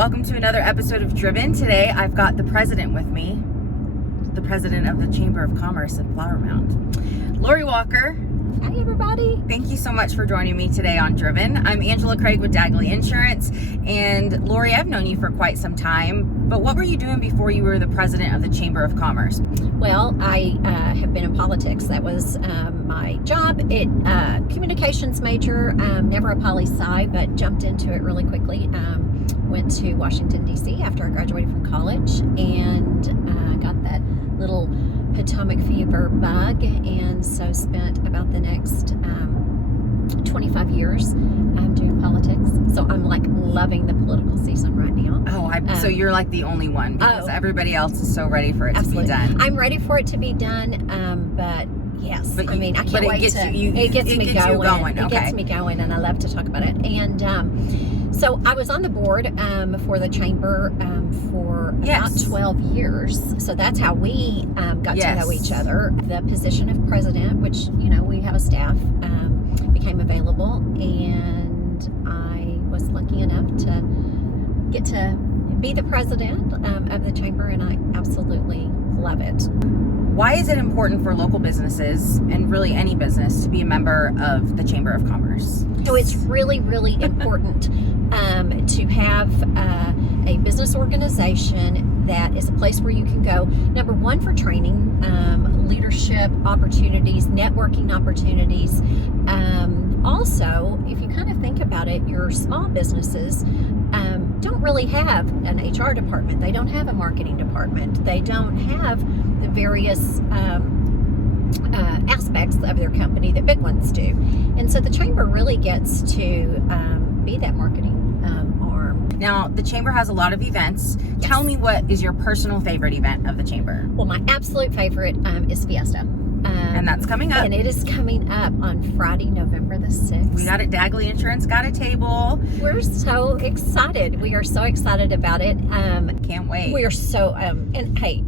Welcome to another episode of Driven. Today I've got the president with me, the president of the Chamber of Commerce at Flower Mound, Lori Walker. Hi everybody. Thank you so much for joining me today on Driven. I'm Angela Kreig with Dagley Insurance, and Lori, I've known you for quite some time, but what were you doing before you were the president of the Chamber of Commerce? Well, I have been in politics. That was my job. Communications major, never a poli-sci, but jumped into it really quickly. Went to Washington, D.C. after I graduated from college and got that little Potomac fever bug, and so spent about the next 25 years doing politics. So I'm like loving the political season right now. So you're like the only one, because everybody else is so ready for it absolutely. to be done. I'm ready for it to be done, but yes, I mean, I can't wait to. It gets me going. It gets me going, and I love to talk about it. And so I was on the board for the chamber for about 12 years. So that's how we got to know each other. The position of president, which, we have a staff, became available, and I was lucky enough to get to be the president of the chamber, and I absolutely love it. Why is it important for local businesses, and really any business, to be a member of the Chamber of Commerce? So it's really, really important to have a business organization that is a place where you can go, number one, for training, leadership opportunities, networking opportunities. Also, if you kind of think about it, your small businesses don't really have an HR department. They don't have a marketing department. They don't have the various aspects of their company that big ones do. And so the chamber really gets to be that marketing arm. Now, the chamber has a lot of events. Yes. Tell me, what is your personal favorite event of the chamber? Well, my absolute favorite is Fiesta. And that's coming up. And it is coming up on Friday, November the 6th. We got it. Dagley Insurance got a table. We're so excited. We are so excited about it. Can't wait. We are so, and hey,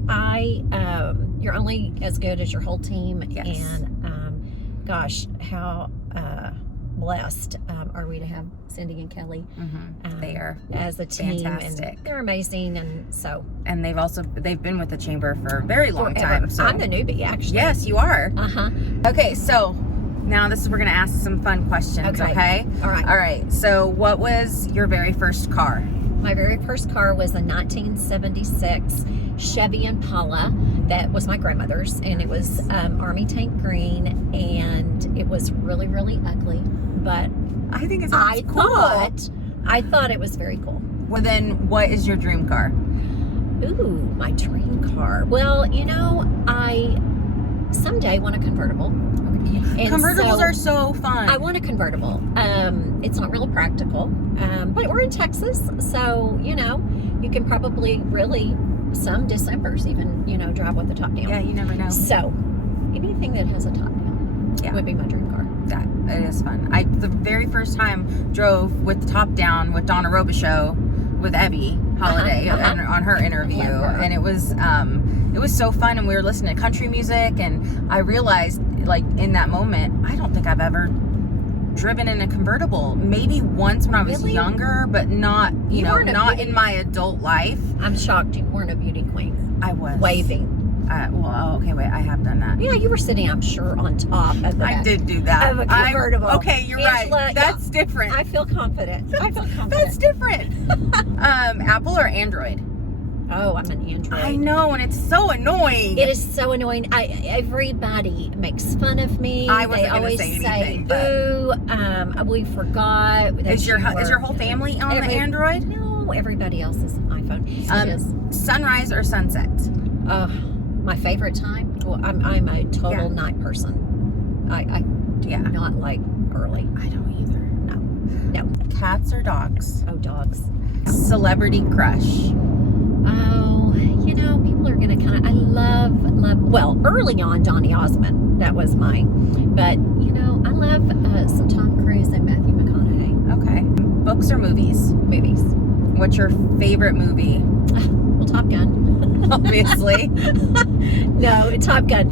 you're only as good as your whole team. Yes. And gosh, how blessed are we to have Cindy and Kelly. They are as a team. fantastic. And they're amazing, and so. And they've been with the chamber for a very long time. So. I'm the newbie, actually. Yes, you are. Okay, so now we're going to ask some fun questions, okay? All right. So what was your very first car? My very first car was a 1976 Chevy Impala. That was my grandmother's, and it was Army tank green, and it was really, really ugly, but I think it's cool. I thought it was very cool. Well, then what is your dream car? Ooh, my dream car. Well, I someday want a convertible. And convertibles are so fun. I want a convertible. It's not real practical, but we're in Texas, so you can probably really some Decembers even drive with the top down. Yeah, you never know. So anything that has a top down would be my dream car. That is fun. The very first time drove with the top down with Donna Robichaux with Evie Holiday on her interview, and it was so fun. And we were listening to country music, and I realized, like, in that moment, I don't think I've ever driven in a convertible. Maybe once when I was younger, but not not in my adult life. I'm shocked you weren't a beauty queen. I was waving. Okay, wait, I have done that. Yeah, you were sitting, I'm sure, on top of the I did do that. Of a convertible. Okay, you're Angela, right. That's different. I feel confident. That's different. Apple or Android? Oh, I'm an Android. I know, and it's so annoying. It is so annoying. Everybody makes fun of me. I wasn't going to say anything. Ooh, we forgot. Is your whole family on the Android? No, everybody else is iPhone. Sunrise or sunset? My favorite time? Well, I'm a total night person. I do not like early. I don't either. No. Cats or dogs? Oh, dogs. Celebrity crush? Oh, people are going to I love, well, early on, Donny Osmond. That was mine. But, I love some Tom Cruise and Matthew McConaughey. Okay. Books or movies? Movies. What's your favorite movie? Well, Top Gun. Obviously. No, Top Gun.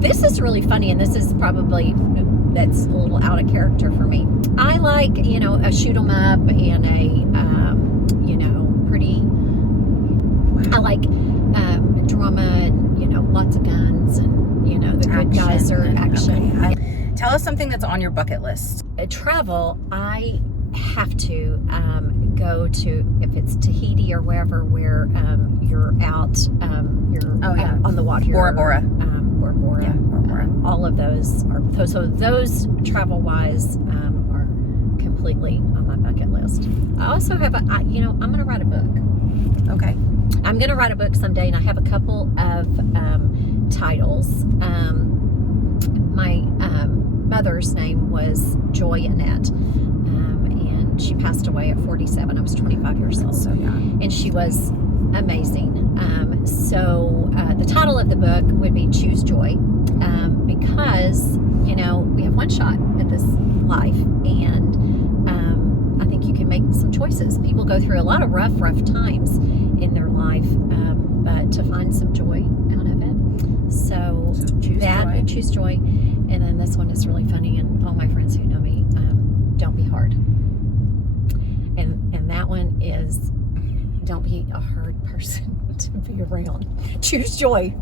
This is really funny, and this is probably that's a little out of character for me. I like, a shoot 'em up and a, like drama, lots of guns, and the good guys are action. Okay. Tell us something that's on your bucket list. Travel, I have to go to, if it's Tahiti or wherever, where you're out, on the water. Bora Bora. Bora Bora. Yeah, Bora Bora. All of those are, so those travel-wise are completely on my bucket list. I also have I'm going to write a book. Okay. I'm going to write a book someday, and I have a couple of titles. My mother's name was Joy Annette, and she passed away at 47. I was 25 years old. So young. And she was amazing. So the title of the book would be Choose Joy, because we have one shot at this life, and I think you can make some choices. People go through a lot of rough times in their life, but to find some joy out of it. So choose joy. And then this one is really funny, and all my friends who know me, don't be hard. And that one is, don't be a hard person to be around. Choose joy.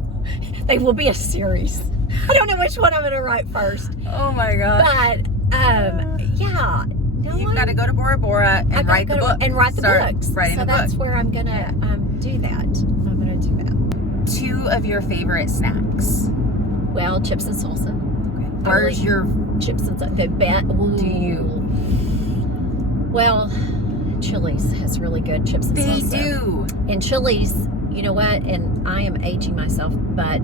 They will be a series. I don't know which one I'm going to write first. Oh my God. But yeah. You've got to go to Bora Bora and write the book. And write the books. Writing so the book. That's where I'm going to do that. I'm going to do that. 2 of your favorite snacks. Well, chips and salsa. Okay. Where's your chips and salsa? The bet. Do you? Well, Chili's has really good chips and salsa. They do. And Chili's, you know what? And I am aging myself, but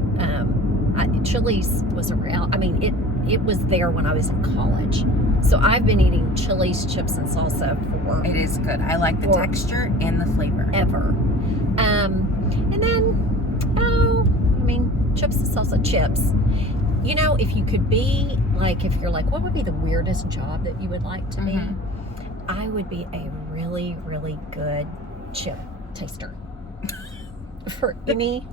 Chili's was around. I mean, it was there when I was in college. So I've been eating Chili's chips and salsa for. It is good. I like the texture and the flavor. Ever. And then, chips and salsa chips. If you could be like, if you're like, what would be the weirdest job that you would like to be? I would be a really, really good chip taster for any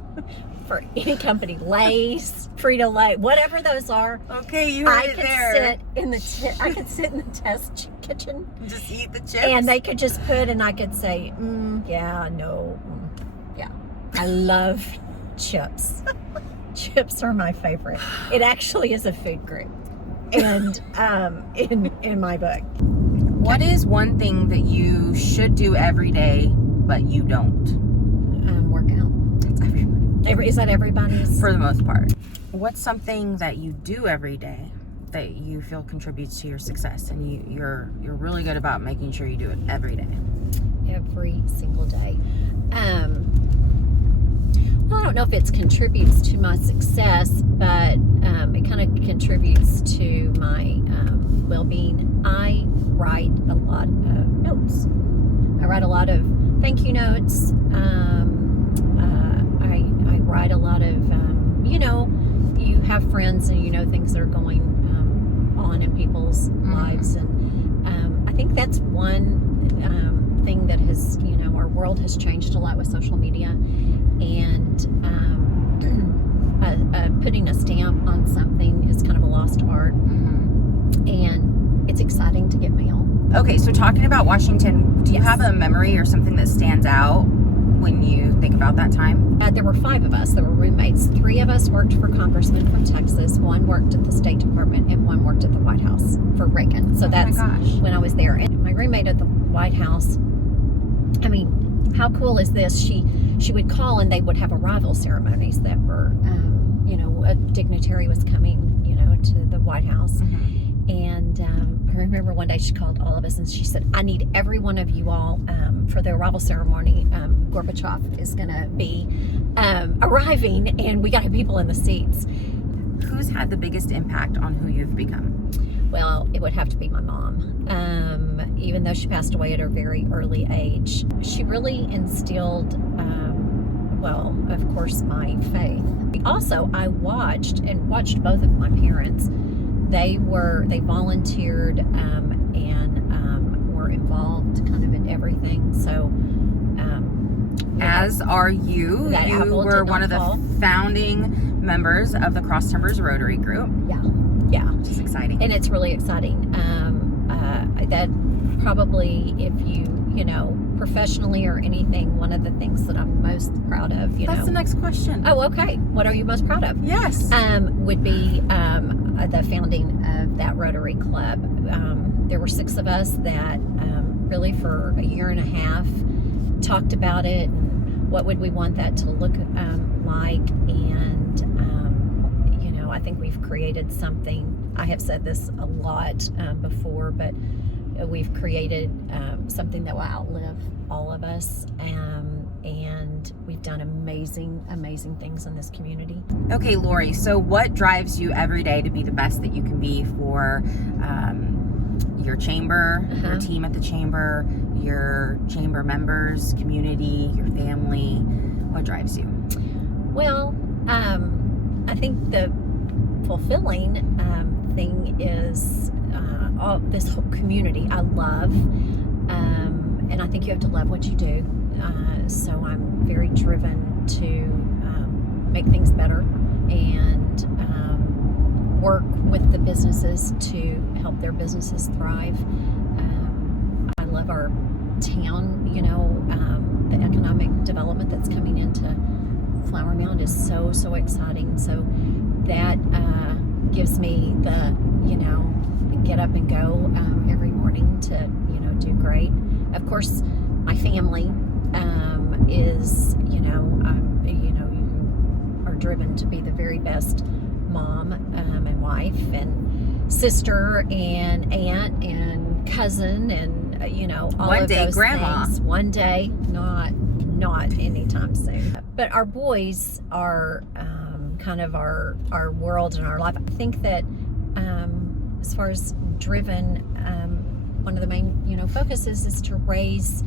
company, Lay's, Frito-Lay, whatever those are. Okay, you heard it there. I could sit in the test kitchen, just eat the chips, and they could just put, and I could say, yeah, no, yeah. I love chips. Chips are my favorite. It actually is a food group, and in my book. What is one thing that you should do every day, but you don't? Work out. That's everybody. Is that everybody's? For the most part. What's something that you do every day that you feel contributes to your success, and you're really good about making sure you do it every day? Every single day. Well, I don't know if it contributes to my success, but it kind of contributes to my well-being. I write a lot of notes. I write a lot of thank you notes. I write a lot of, you have friends and things that are going on in people's lives. And I think that's one thing that has, our world has changed a lot with social media. And putting a stamp on something is kind of a lost art. And it's exciting to get mail. Okay, so talking about Washington, do you have a memory or something that stands out when you think about that time? There were 5 of us. There were roommates. 3 of us worked for congressmen from Texas. 1 worked at the State Department, and 1 worked at the White House for Reagan. So that's when I was there. And my roommate at the White House, I mean, how cool is this? She would call, and they would have arrival ceremonies that were, a dignitary was coming, to the White House. And I remember one day she called all of us, and she said, I need every one of you all for the arrival ceremony. Gorbachev is going to be arriving, and we got to have people in the seats. Who's had the biggest impact on who you've become? Well, it would have to be my mom. Even though she passed away at a very early age, she really instilled, of course, my faith. Also, I watched both of my parents. They volunteered and were involved kind of in everything. So, as are you. You were one of the founding members of the Cross Timbers Rotary Group. Yeah. Which is exciting. And it's really exciting. That probably, if you professionally or anything, one of the things that I'm most proud of, That's the next question. Oh, okay. What are you most proud of? Yes. Would be the founding of that Rotary Club. There were 6 of us that really for a year and a half talked about it and what would we want that to look like. And, I think we've created something. I have said this a lot before, but we've created something that will outlive all of us. And we've done amazing things in this community. Okay, Lori, so what drives you every day to be the best that you can be for your chamber, your team at the chamber, your chamber members, community, your family? What drives you? Well, I think the fulfilling thing is all this whole community I love, and I think you have to love what you do. So I'm very driven to make things better and work with the businesses to help their businesses thrive. I love our town. The economic development that's coming into Flower Mound is so exciting. So that gives me the get up and go every morning to do great. Of course, my family is are driven to be the very best mom and wife and sister and aunt and cousin and all One of day those grandma. things. One day, not anytime soon. But our boys are kind of our world and our life. I think that as far as driven, one of the main focuses is to raise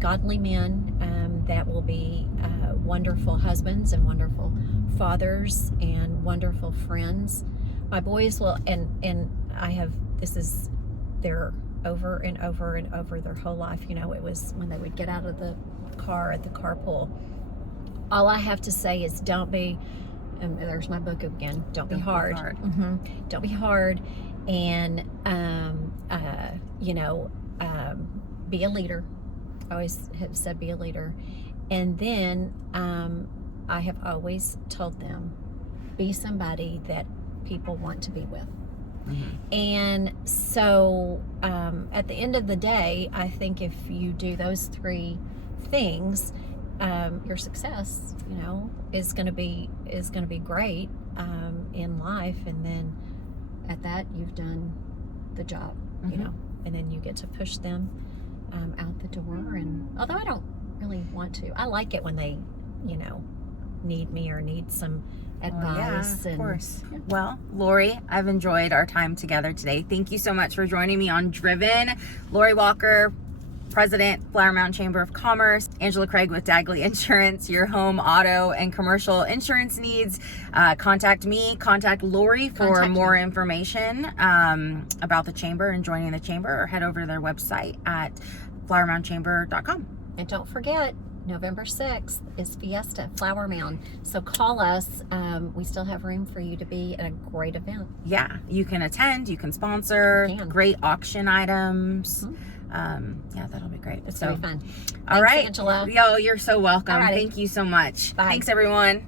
godly men that will be wonderful husbands and wonderful fathers and wonderful friends. My boys will, and I have, this is their over and over and over their whole life. It was when they would get out of the car at the carpool. All I have to say is don't be, and there's my book again, don't be hard. Don't be hard. And, be a leader. I always have said be a leader. And then I have always told them, be somebody that people want to be with. And so at the end of the day, I think if you do those 3 things, your success, is going to be great in life. And then at that, you've done the job, and then you get to push them out the door. And although I don't really want to, I like it when they, need me or need some advice. Yeah, of course. Well, Lori, I've enjoyed our time together today. Thank you so much for joining me on Driven. Lori Walker, President, Flower Mound Chamber of Commerce. Angela Kreig with Dagley Insurance. Your home, auto, and commercial insurance needs. Contact me, contact Lori for more information about the chamber and joining the chamber, or head over to their website at flowermoundchamber.com. And don't forget, November 6th is Fiesta, Flower Mound. So call us. We still have room for you to be at a great event. Yeah, you can attend, you can sponsor, great auction items. Yeah, that'll be great. It's going to be fun. All right, Angela. Yo, you're so welcome. Alrighty. Thank you so much. Bye. Thanks, everyone.